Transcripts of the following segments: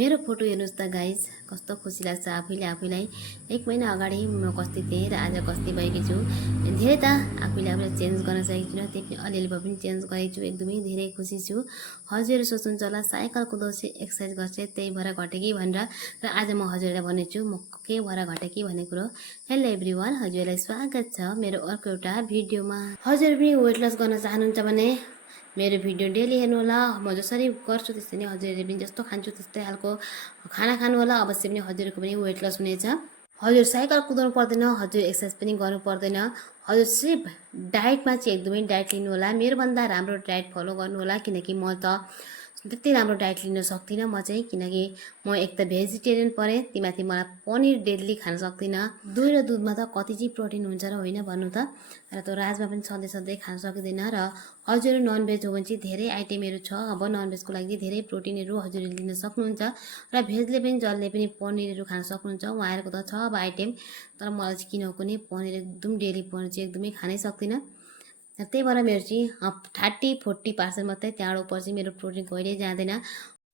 मेरो फोटो हेर्नुहोस् त गाइज, कस्तो खुसी लाग्छ आफैलाई। 1 महिना अगाडि म कस्ती थिएँ र आज कस्ती भएकी छु। धेरै त आफैले चेन्ज गर्न सकेको छुइनँ, त्यही पनि अलिअलि भए पनि चेन्ज गरेको छु। एकदमै धेरै खुसी छु। हजुरहरू सोच्नुहुन्छ होला साइकल कुदाउँछ, एक्सर्साइज गर्छ, त्यही भएर घटे कि भनेर। र आज म हजुरहरूलाई भन्नेछु म के भएर घटे कि भन्ने कुरो। हेलो एभ्रिवान, हजुरहरूलाई स्वागत छ मेरो अर्को एउटा भिडियोमा। हजुर पनि वेट लस गर्न चाहनुहुन्छ भने मेरो भिडियो डेली हेर्नु होला। म जसरी गर्छु त्यसरी नै हजुरहरूले पनि जस्तो खान्छु त्यस्तै खालको खाना खानु होला। अवश्य पनि हजुरको पनि वेट लस हुनेछ। हजुर साइकल कुदाउनु पर्दैन, हजुर एक्सर्साइज पनि गर्नु पर्दैन। हजुर सिर्फ डाइटमा चाहिँ एकदमै डाइट लिनु होला। मेरोभन्दा राम्रो डाइट फलो गर्नु होला, किनकि म त त्यति राम्रो डाइट लिन सक्दिनँ म चाहिँ, किनकि म एक त भेजिटेरियन परेँ, तीमाथि मलाई पनिर डेली खान सक्दिनँ। दही र दुधमा त कति चाहिँ प्रोटिन हुन्छ र होइन भन्नु त। र त्यो राजमा पनि सधैँ खान सक्दिनँ। र हजुर ननभेज हो भने चाहिँ धेरै आइटेमहरू छ। अब ननभेजको लागि धेरै प्रोटिनहरू हजुरले लिन सक्नुहुन्छ। र भेजले पनि जसले पनि पनिरहरू खान सक्नुहुन्छ, उहाँहरूको त छ अब आइटेम। तर मलाई चाहिँ किन कुनै पनिर एकदम डेली पनिर चाहिँ एकदमै खानै सक्दिनँ। त्यही भएर मेरो चाहिँ 30-40% मात्रै, त्यहाँबाट ऊपर चाहिँ मेरो प्रोटिन कहिल्यै जाँदैन।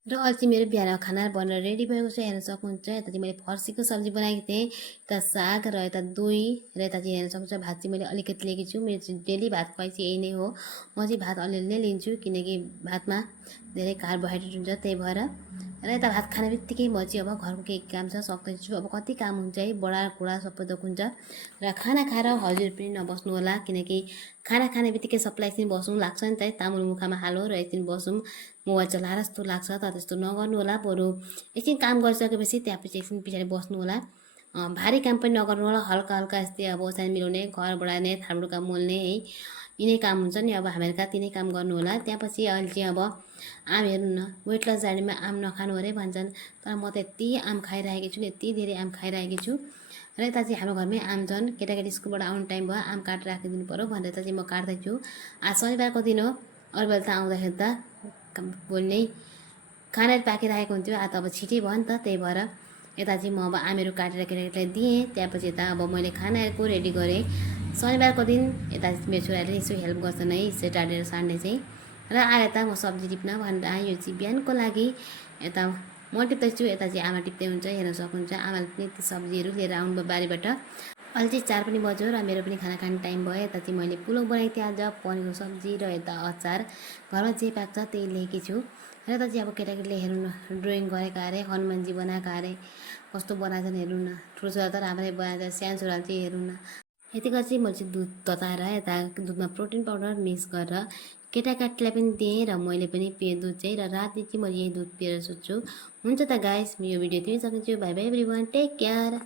र अहिले चाहिँ मेरो बिहान खाना बनेर रेडी भएको छ, हेर्न सक्नुहुन्छ। यता चाहिँ मैले फर्सीको सब्जी बनाएको थिएँ, यता साग र यता दही र यता चाहिँ हेर्न सक्नुहुन्छ भात चाहिँ मैले अलिकति लिएको छु। मेरो चाहिँ डेली भात खुवाइ चाहिँ यही नै हो। म चाहिँ भात अलिअलि नै लिन्छु, किनकि भातमा धेरै कार्बोहाइड्रेट हुन्छ, त्यही भएर। र यता भात खाने बित्तिकै म चाहिँ अब घरको केही काम छ सक्दैछु। अब कति काम हुन्छ है, बडा कुडा सबै दुख्छ। र खाना खाएर हजुर पनि नबस्नु होला, किनकि खाना खाने बित्तिकै सबलाई एकछिन बस्नु लाग्छ नि त। तामुल मुखामा हालो र एकछिन बसौँ मोबाइल चलाएर जस्तो लाग्छ, तर त्यस्तो नगर्नु होला। बरु एकछिन काम गरिसकेपछि त्यसपछि एकछिन पछाडि बस्नु होला। भारी काम पनि नगर्नु होला, हल्का हल्का यस्तै अब ओछ्यान मिलाउने, घर बढाउने, थालमुढुका मोल्ने है, यिनै काम हुन्छ नि। अब हामीहरूका तिनै काम गर्नु होला। त्यसपछि अहिले चाहिँ अब आम हेर्नु न, वेट लस जानेमा आम नखानु अरे भन्छन्, तर म त यति आम खाइरहेको छु, यति धेरै आम खाइरहेको छु। र यता चाहिँ हाम्रो घरमै आम छन्। केटाकेटी स्कुलबाट आउने टाइम भयो, आम काटेर राखिदिनु पऱ्यो भनेर यता चाहिँ म काट्दैछु। आज शनिबारको दिन हो, अरू बेला त आउँदाखेरि त भोलि नै खानाहरू पाकिरहेको हुन्थ्यो। आज त अब छिटै भयो नि त, त्यही भएर यता चाहिँ म अब आमहरू काटेर केटाकेटीलाई दिएँ। त्यसपछि यता अब मैले खानाहरूको रेडी गरेँ। शनिबारको दिन यता मेरो छोराले यसो हेल्प गर्छन् है, सेटरडे र सन्डे चाहिँ। र आएर त म सब्जी टिप्न भनेर आएँ। यो चाहिँ बिहानको लागि यता म टिप्दैछु, यता चाहिँ आमा टिप्दै हुन्छ, हेर्न सक्नुहुन्छ। आमाले पनि ती सब्जीहरू लिएर आउनुभयो बारीबाट। अहिले चाहिँ 4 पनि बज्यो र मेरो पनि खाना खाने टाइम भयो। यता चाहिँ मैले पुलाउ बनाएको थिएँ आज, पनिरको सब्जी र यता अचार। घरमा जे पाक्छ त्यही ल्याएकी छु। र यता चाहिँ अब केटाकेटीले हेर्नु न, ड्रइङ गरेका अरे, हनुमानजी बनाएका अरे, कस्तो बनाएछन् हेर्नु न। ठुलो छोरा त राम्रै बनाएछ, सानो छोरा चाहिँ हेर्नु न। यति गरेर चाहिँ मैले चाहिँ दुध तताएर यता दुधमा प्रोटिन पाउडर मिक्स गरेर केटाकेटीलाई पनि दिएँ र मैले पनि पिएँ दुध चाहिँ। र राति चाहिँ मैले यही दुध पिएर सुत्छु। हुन्छ त गाइस, यो भिडियो यति सकिन्छु। Bye bye everyone, take care.